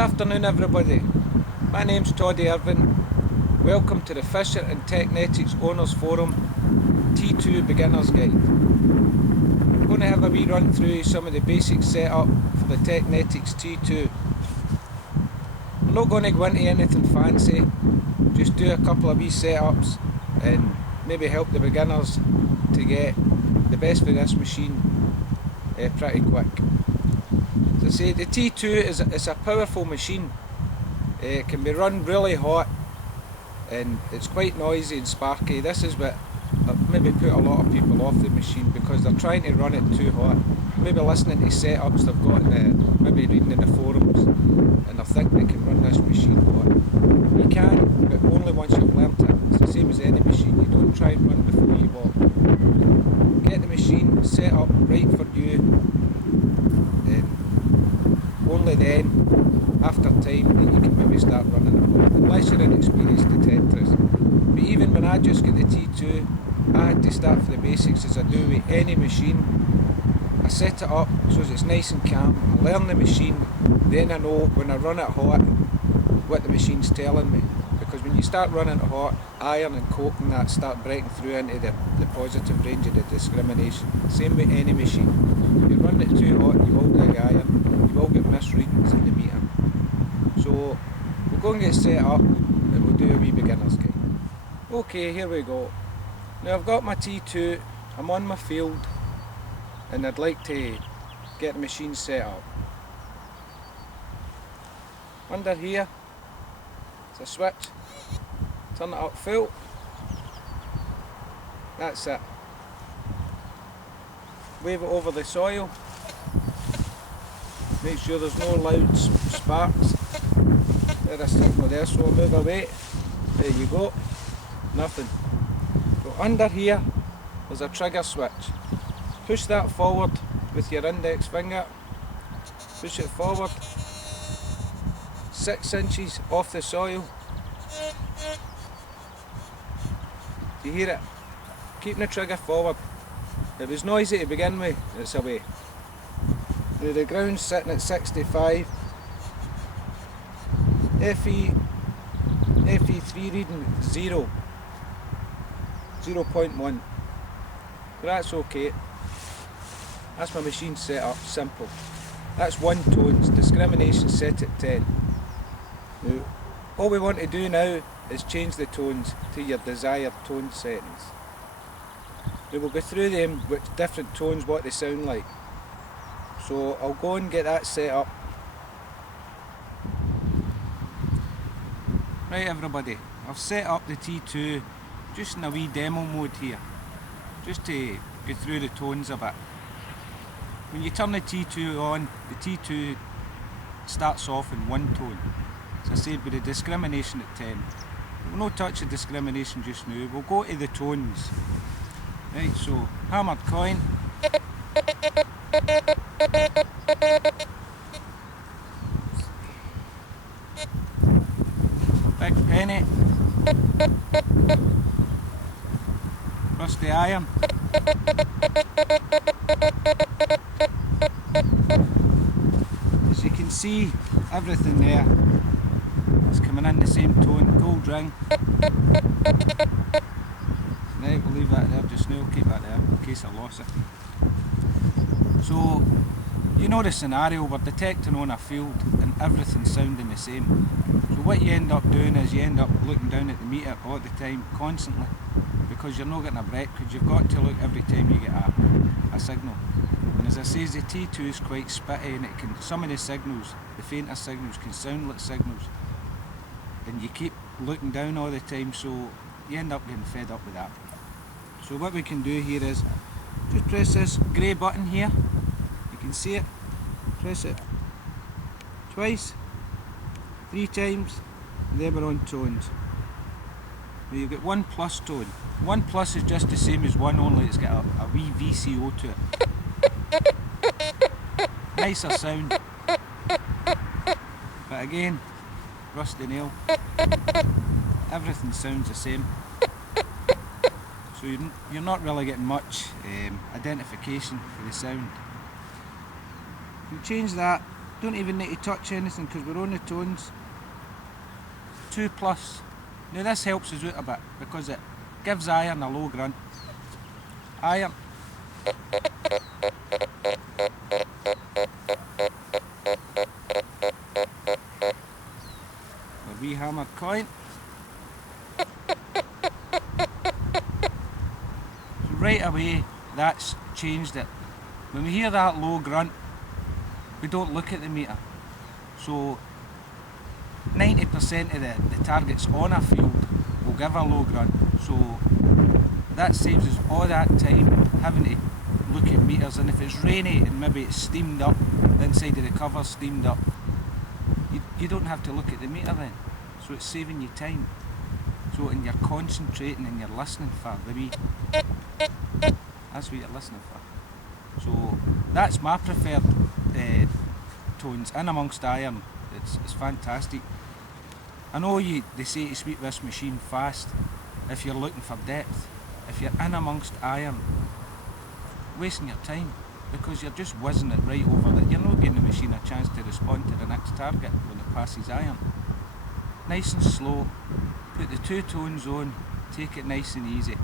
afternoon everybody, my name's Toddy Irvine. Welcome to the Fisher and Teknetics Owners Forum T2 Beginner's Guide. I'm going to have a wee run through some of the basic setup for the Teknetics T2. I'm not going to go into anything fancy, just do a couple of wee setups and maybe help the beginners to get the best for this machine pretty quick. As I say, the T2 is a powerful machine. It can be run really hot and it's quite noisy and sparky. This is what maybe put a lot of people off the machine because they're trying to run it too hot. Maybe listening to setups they've got maybe reading in the forums, and they think they can run this machine hot. You can, but only once you've learnt it. It's the same as any machine. You don't try and run before you walk. Get the machine set up right for you, and only then, after time, that you can maybe start running it hot, unless you're an experienced detectorist. But even when I just get the T2, I had to start for the basics as I do with any machine. I set it up so it's nice and calm, I learn the machine, then I know when I run it hot what the machine's telling me. Because when you start running it hot, iron and coke and that start breaking through into the positive range of the discrimination. Same with any machine. If you run it too hot, you will dig iron, you will get misreadings in the meter. So we'll go and get set up and we'll do a wee beginner's guide. Okay, here we go. Now I've got my T2, I'm on my field, and I'd like to get the machine set up. Under here, it's a switch, turn it up full, that's it. Wave it over the soil, make sure there's no loud sparks. There's a signal there, so I'll move away, there you go, nothing. So under here, there's a trigger switch. Push that forward with your index finger, push it forward 6 inches off the soil. Do you hear it? Keeping the trigger forward. It was noisy to begin with, it's away. Now the ground's sitting at 65. FE3 reading 0.1. But that's okay. That's my machine set up, simple. That's 1 tones, discrimination set at 10. Now, all we want to do now is change the tones to your desired tone settings. We will go through them with different tones, what they sound like. So I'll go and get that set up. Right everybody, I've set up the T2 just in a wee demo mode here, just to go through the tones a bit. When you turn the T2 on, the T2 starts off in 1 tone. As I said, with the discrimination at 10. We'll not touch the discrimination just now, we'll go to the tones. Right, so hammered coin. Big penny. Rusty iron. As you can see, everything there is coming in the same tone. Gold ring. Right, we'll leave that there just now, keep that there in case I lost it. So, you know the scenario, we're detecting on a field and everything's sounding the same. So what you end up doing is you end up looking down at the meter all the time, constantly, because you're not getting a break, because you've got to look every time you get a signal. And as I say, the T2 is quite spitty and it can, some of the signals, the fainter signals, can sound like signals. And you keep looking down all the time, so you end up getting fed up with that. So what we can do here is just press this grey button here, you can see it, press it twice, 3 times, and then we're on tones. Now you've got 1 plus tone. 1 plus is just the same as 1, only it's got a wee VCO to it. Nicer sound, but again, rusty nail, everything sounds the same. So you're not really getting much identification for the sound. You change that Don't even need to touch anything because we're on the tones. 2+. Now this helps us out a bit because it gives iron a low grunt. Iron. A wee hammered coin. So right away that's changed it. When we hear that low grunt, we don't look at the meter. So 90% of the targets on a field will give a low grunt. So that saves us all that time having to look at meters, and if it's rainy and maybe it's steamed up, the inside of the cover's steamed up, you don't have to look at the meter then. So it's saving you time. So and you're concentrating and you're listening for the wee. That's what you're listening for. So that's my preferred tones in amongst iron. It's fantastic. I know they say to sweep this machine fast if you're looking for depth. If you're in amongst iron, wasting your time because you're just whizzing it right over it. You're not giving the machine a chance to respond to the next target when it passes iron. Nice and slow, put the 2 tones on, take it nice and easy,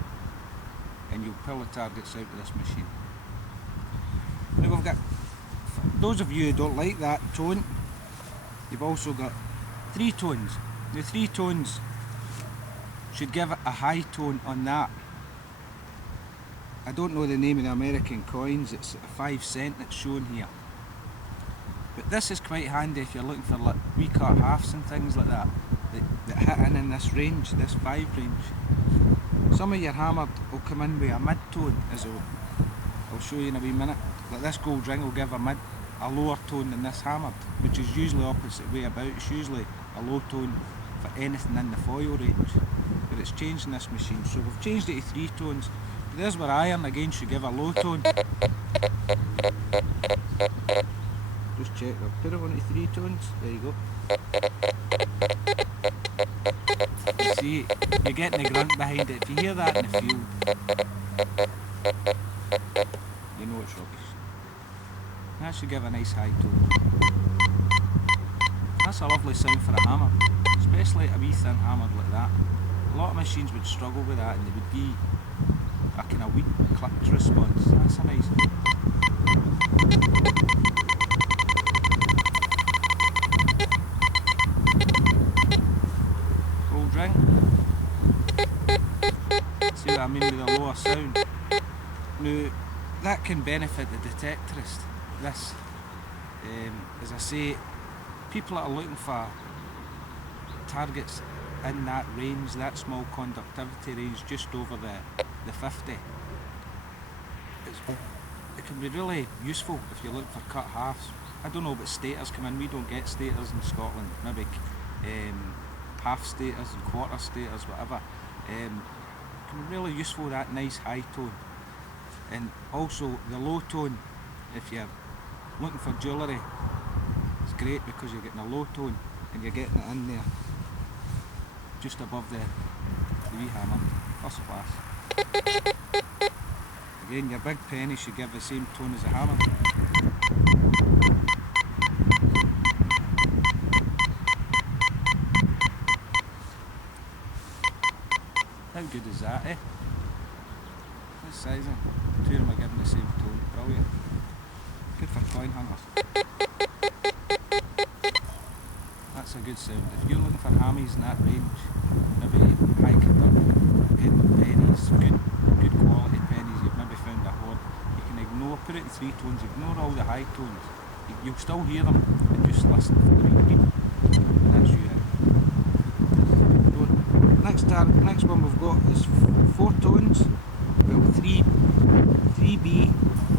and you'll pull the targets out of this machine. Now we've got, for those of you who don't like that tone, you've also got 3 tones. The 3 tones should give it a high tone on that. I don't know the name of the American coins, it's a 5 cent that's shown here. But this is quite handy if you're looking for like wee cut halves and things like that hit in this range, this 5 range. Some of your hammered will come in with a mid tone, as I'll show you in a wee minute. Like this gold ring will give a lower tone than this hammered, which is usually opposite way about. It's usually a low tone for anything in the foil range, but it's changed in this machine. So we've changed it to 3 tones. But there's where iron again should give a low tone. Just check, I've put it on to 3 tones. There you go. You see, you're getting the grunt behind it. If you hear that in the field, you know it's rubbish. That should give a nice high tone. That's a lovely sound for a hammer, especially a wee thin hammer like that. A lot of machines would struggle with that and they would be a kind of weak clicked response. That's a nice one. Gold ring. See what I mean with the lower sound? Now, that can benefit the detectorist. This, as I say, people that are looking for targets in that range, that small conductivity range, just over the 50, it can be really useful if you're looking for cut halves. I don't know about stators come in, we don't get stators in Scotland, maybe half stators and quarter stators, whatever. It can be really useful, that nice high tone. And also the low tone, if you're looking for jewellery, it's great because you're getting a low tone and you're getting it in there just above the wee hammer. First class. Again, your big penny should give the same tone as a hammer. How good is that, eh? What sizing? 2 of them are giving the same tone. Brilliant. Good for coin hunters. That's a good sound. If you're looking for hammies in that range, maybe high conducting pennies, good quality pennies, you've maybe found a hoard, you can ignore, put it in 3 tones, ignore all the high tones. You'll still hear them and just listen for the wee beat. That's you. Next one we've got is 4 tones, well 3B,